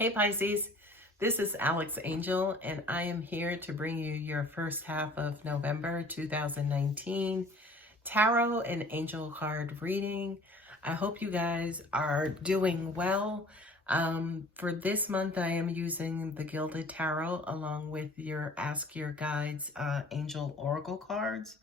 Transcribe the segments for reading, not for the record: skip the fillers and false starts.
Hey Pisces, this is Alex Angel, and I am here to bring you your first half of November 2019 tarot and angel card reading. I hope you guys are doing well. For this month, I am using the Gilded Tarot along with your Ask Your Guides angel oracle cards.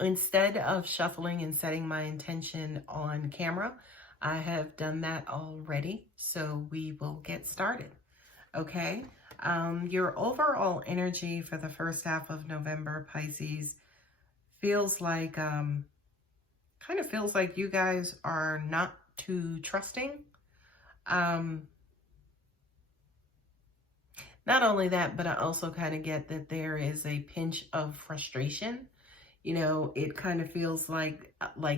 Instead of shuffling and setting my intention on camera, I have done that already, so we will get started, okay? Your overall energy for the first half of November, Pisces, feels like, kind of feels like you guys are not too trusting. Not only that, but I also kind of get that there is a pinch of frustration. You know, it kind of feels like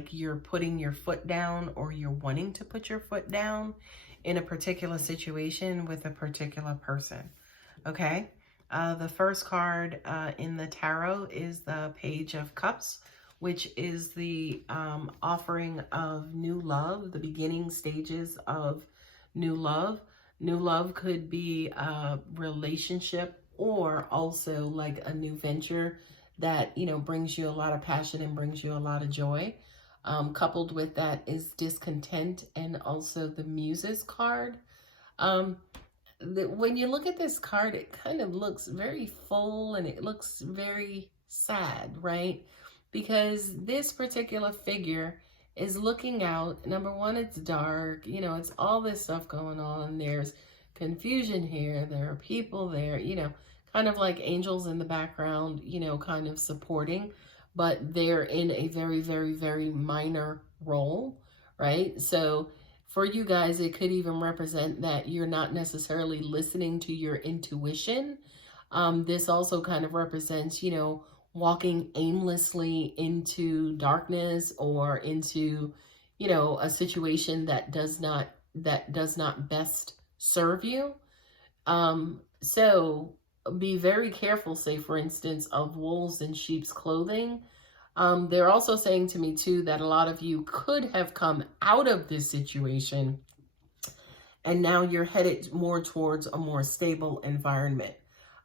you're putting your foot down, or you're wanting to put your foot down in a particular situation with a particular person, okay? The first card in the tarot is the Page of Cups, which is the offering of new love, the beginning stages of new love. New love could be a relationship, or also like a new venture that, you know, brings you a lot of passion and brings you a lot of joy. Coupled with that is discontent, and also the Muses card. When you look at this card, it kind of looks very full and it looks very sad, right? Because this particular figure is looking out. Number one, it's dark, you know, it's all this stuff going on. There's confusion here. There are people there, you know, kind of like angels in the background, you know, kind of supporting, but they're in a very, very, very minor role, right? So for you guys, it could even represent that you're not necessarily listening to your intuition. This also kind of represents, you know, walking aimlessly into darkness, or into, you know, a situation that does not best serve you. So be very careful, say for instance, of wolves in sheep's clothing. They're also saying to me too that a lot of you could have come out of this situation and now you're headed more towards a more stable environment.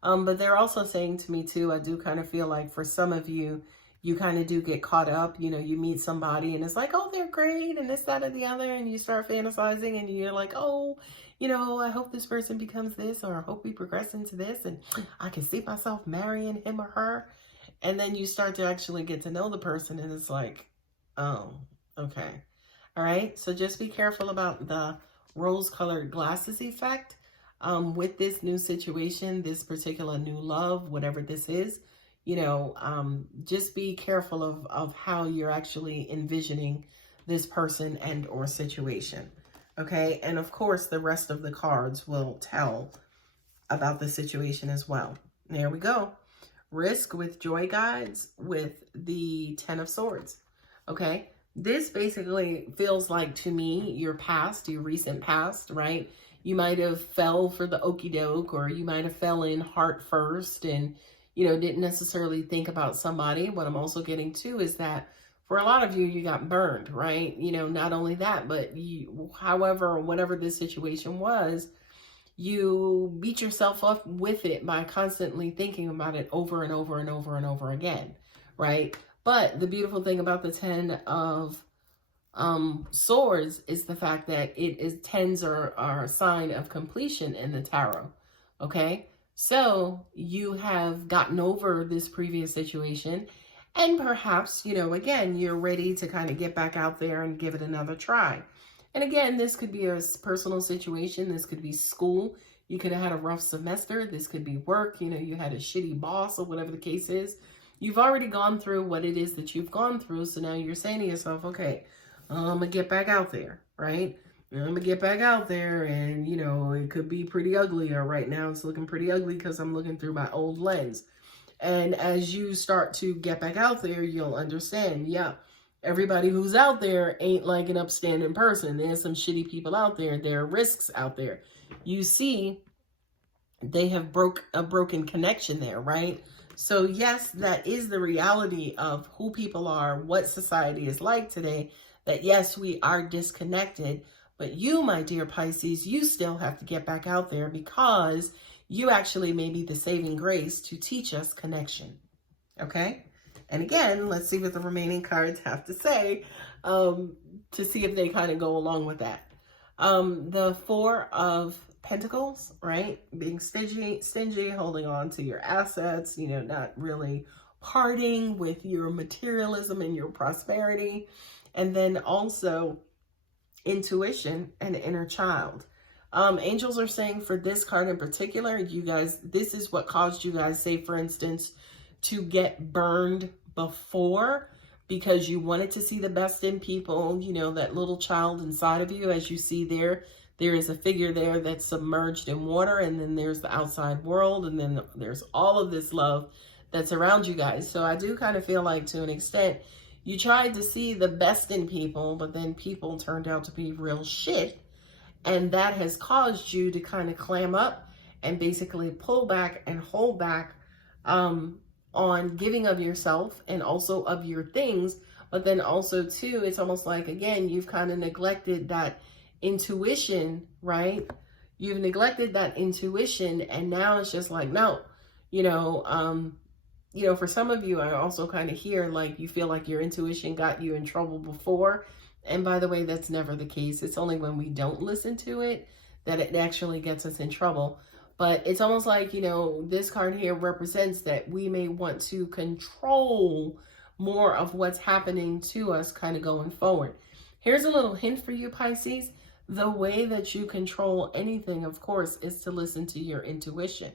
But they're also saying to me too, I do kind of feel like for some of you, you kind of do get caught up. You know, you meet somebody and it's like, oh, they're great, and this, that, or the other, and you start fantasizing and you're like, oh, you know, I hope this person becomes this, or I hope we progress into this, and I can see myself marrying him or her. And then you start to actually get to know the person, and it's like, oh, okay. All right. So just be careful about the rose-colored glasses effect with this new situation, this particular new love, whatever this is. You know, just be careful of how you're actually envisioning this person and or situation. Okay. And of course, the rest of the cards will tell about the situation as well. There we go. Risk with joy guides with the Ten of Swords. Okay. This basically feels like, to me, your past, your recent past, right? You might have fell for the okie doke, or you might have fell in heart first and, you know, didn't necessarily think about somebody. What I'm also getting to is that for a lot of you, you got burned, right? You know, not only that, but you, however, whatever this situation was, you beat yourself up with it by constantly thinking about it over and over and over and over again, right? But the beautiful thing about the Ten of Swords is the fact that it is, tens are a sign of completion in the tarot, okay? So you have gotten over this previous situation, and perhaps, you know, again, you're ready to kind of get back out there and give it another try. And again, this could be a personal situation. This could be school. You could have had a rough semester. This could be work. You know, you had a shitty boss, or whatever the case is. You've already gone through what it is that you've gone through. So now you're saying to yourself, okay, I'm going to get back out there, right? I'm going to get back out there, and, you know, it could be pretty ugly. Or right now it's looking pretty ugly because I'm looking through my old lens. And as you start to get back out there, you'll understand, yeah, everybody who's out there ain't like an upstanding person. There's some shitty people out there. There are risks out there. You see, they have a broken connection there, right? So yes, that is the reality of who people are, what society is like today, that yes, we are disconnected, But you, my dear Pisces, you still have to get back out there because you actually may be the saving grace to teach us connection. Okay? And again, let's see what the remaining cards have to say to see if they kind of go along with that. The Four of Pentacles, right? Being stingy, holding on to your assets, you know, not really parting with your materialism and your prosperity. And then also intuition and inner child. Angels are saying for this card in particular, you guys, this is what caused you guys, say for instance, to get burned before because you wanted to see the best in people, you know, that little child inside of you. As you see there is a figure there that's submerged in water, and then there's the outside world, and then there's all of this love that's around you guys. So I do kind of feel like, to an extent, you tried to see the best in people, but then people turned out to be real shit. And that has caused you to kind of clam up and basically pull back and hold back on giving of yourself and also of your things. But then also too, it's almost like, again, you've kind of neglected that intuition, right? You've neglected that intuition, and now it's just like, no, you know, for some of you, I also kind of hear like you feel like your intuition got you in trouble before. And by the way, that's never the case. It's only when we don't listen to it that it actually gets us in trouble. But it's almost like, you know, this card here represents that we may want to control more of what's happening to us kind of going forward. Here's a little hint for you, Pisces. The way that you control anything, of course, is to listen to your intuition,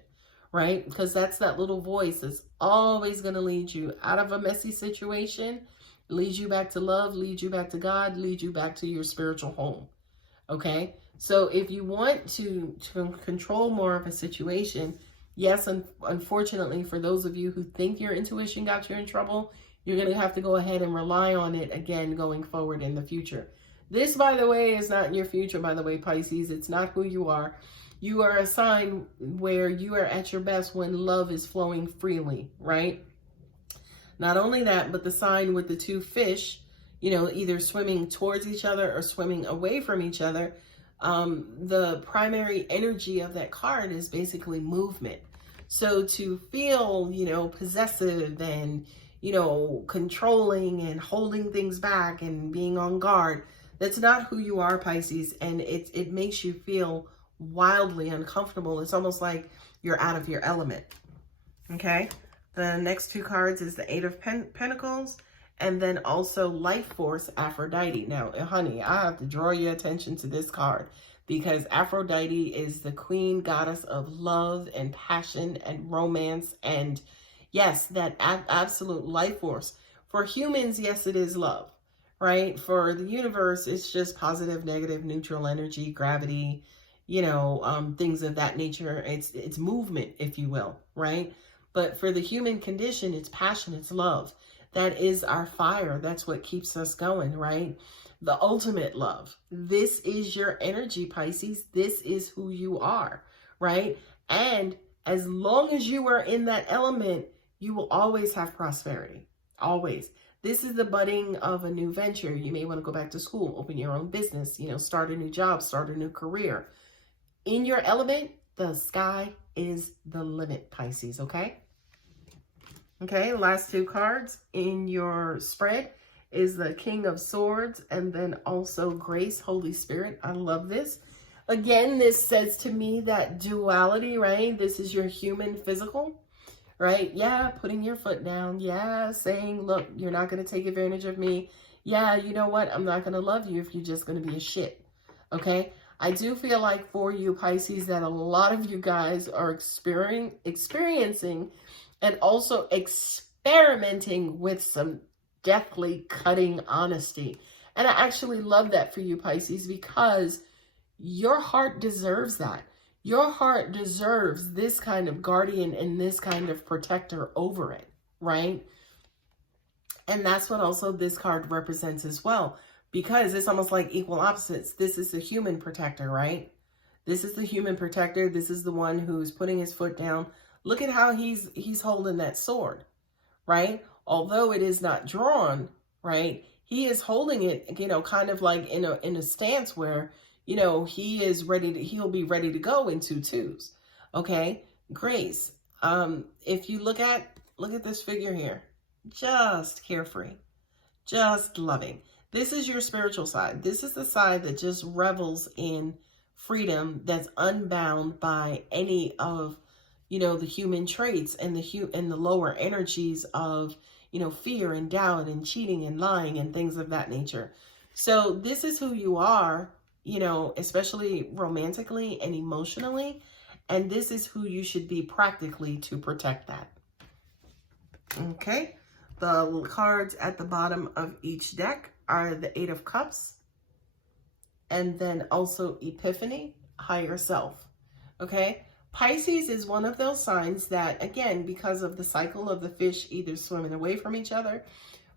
right? Because that's that little voice that's always going to lead you out of a messy situation, lead you back to love, lead you back to God, lead you back to your spiritual home. Okay? So if you want to control more of a situation, yes, unfortunately, for those of you who think your intuition got you in trouble, you're going to have to go ahead and rely on it again going forward in the future. This, by the way, is not your future, by the way, Pisces. It's not who you are. You are a sign where you are at your best when love is flowing freely, right? Not only that, but the sign with the two fish, you know, either swimming towards each other or swimming away from each other. The primary energy of that card is basically movement. So to feel, you know, possessive and, you know, controlling and holding things back and being on guard, that's not who you are, Pisces. And it makes you feel wildly uncomfortable. It's almost like you're out of your element. Okay. The next two cards is the Eight of Pentacles and then also Life Force, Aphrodite. Now, honey, I have to draw your attention to this card because Aphrodite is the queen goddess of love and passion and romance. And yes, that absolute life force. For humans, yes, it is love, right? For the universe, it's just positive, negative, neutral energy, gravity, you know, things of that nature. It's movement, if you will, right? But for the human condition, it's passion, it's love. That is our fire. That's what keeps us going, right? The ultimate love. This is your energy, Pisces. This is who you are, right? And as long as you are in that element, you will always have prosperity. Always. This is the budding of a new venture. You may want to go back to school, open your own business, you know, start a new job, start a new career. In your element, the sky is the limit, Pisces, okay? Okay, last two cards in your spread is the King of Swords and then also Grace, Holy Spirit. I love this. Again, this says to me that duality, right? This is your human physical, right? Yeah, putting your foot down. Yeah, saying, look, you're not going to take advantage of me. Yeah, you know what? I'm not going to love you if you're just going to be a shit, okay? I do feel like for you, Pisces, that a lot of you guys are experiencing and also experimenting with some deathly cutting honesty. And I actually love that for you, Pisces, because your heart deserves that. Your heart deserves this kind of guardian and this kind of protector over it, right? And that's what also this card represents as well, because it's almost like equal opposites. This is the human protector, right? This is the human protector. This is the one who's putting his foot down. Look at how he's holding that sword, right? Although it is not drawn, right? He is holding it, you know, kind of like in a stance where, you know, he'll be ready to go in 2-2s. Okay, Grace. If you look at this figure here, just carefree, just loving. This is your spiritual side. This is the side that just revels in freedom, that's unbound by any of, you know, the human traits and the lower energies of, you know, fear and doubt and cheating and lying and things of that nature. So this is who you are, you know, especially romantically and emotionally. And this is who you should be practically to protect that. Okay. The cards at the bottom of each deck are the 8 of Cups, and then also Epiphany, higher self. Okay. Pisces is one of those signs that, again, because of the cycle of the fish either swimming away from each other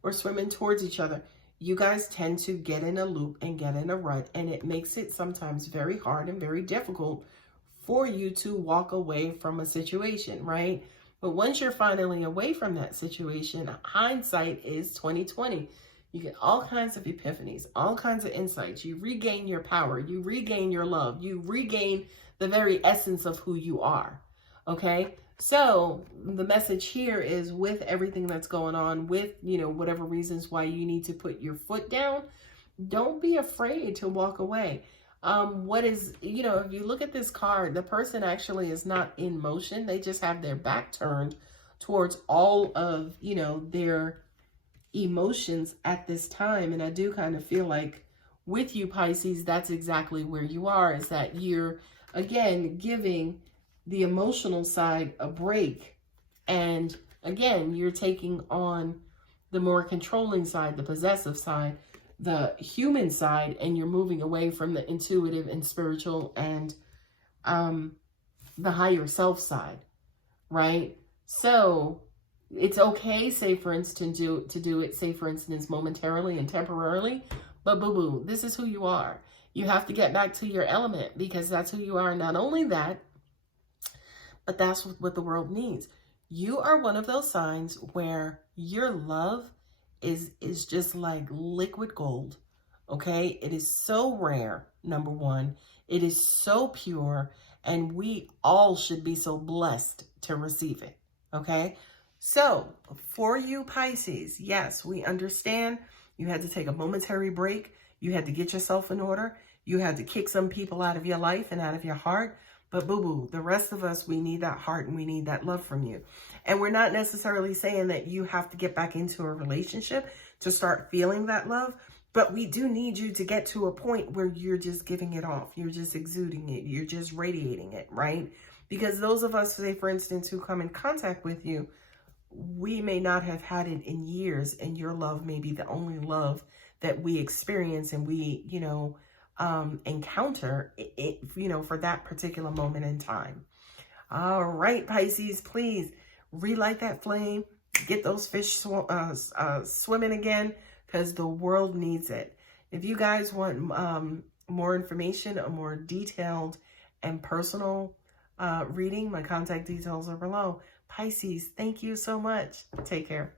or swimming towards each other, you guys tend to get in a loop and get in a rut, and it makes it sometimes very hard and very difficult for you to walk away from a situation, right? But once you're finally away from that situation, hindsight is 20/20. You get all kinds of epiphanies, all kinds of insights. You regain your power. You regain your love. You regain the very essence of who you are. Okay? So the message here is, with everything that's going on, with, you know, whatever reasons why you need to put your foot down, don't be afraid to walk away. What is, you know, if you look at this card, the person actually is not in motion. They just have their back turned towards all of, you know, their emotions at this time. And I do kind of feel like with you, Pisces, that's exactly where you are, is that you're, again, giving the emotional side a break. And again, you're taking on the more controlling side, the possessive side, the human side, and you're moving away from the intuitive and spiritual and the higher self side, right? So it's okay, say for instance, to do it, say for instance, momentarily and temporarily, but boo-boo, this is who you are. You have to get back to your element, because that's who you are. Not only that, but that's what the world needs. You are one of those signs where your love is just like liquid gold. Okay, it is so rare, number one. It is so pure, and we all should be so blessed to receive it. Okay, so for you, Pisces, yes, we understand you had to take a momentary break. You had to get yourself in order. You had to kick some people out of your life and out of your heart. But boo-boo, the rest of us, we need that heart and we need that love from you. And we're not necessarily saying that you have to get back into a relationship to start feeling that love. But we do need you to get to a point where you're just giving it off. You're just exuding it. You're just radiating it, right? Because those of us, say, for instance, who come in contact with you, we may not have had it in years, and your love may be the only love that we experience and we, you know, encounter it, you know, for that particular moment in time. All right, Pisces, please relight that flame, get those fish swimming again, because the world needs it. If you guys want more information, a more detailed and personal reading, my contact details are below. Pisces, thank you so much. Take care.